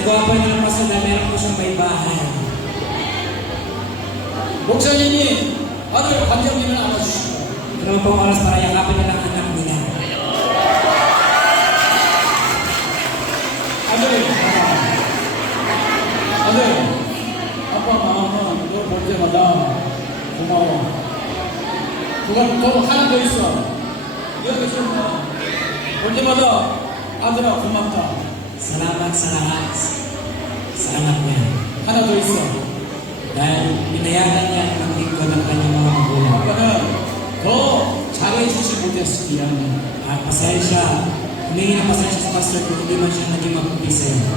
Nagwapo ng pastor na meron po siyang may bahay. 목사님이 아들 관장님을 안아주시고 Pero pong oras para yakapin na lang anak nila. 아들 아빠 마음은 너 볼 때마다 고마워. 그건 또 하나 더 있어. 여기 볼 때마다 아들아 고맙다. Salamat sa lahat sa anak niya. 하나 더 있어. Dahil pinayagan niya ang lingkod ng kanyang mga magulang. 아빠는 더 잘해주지 못했어. 미안해. Pasensya, humingi ng pasensya sa pastor kung hindi man siya naging mabuti sa'yo.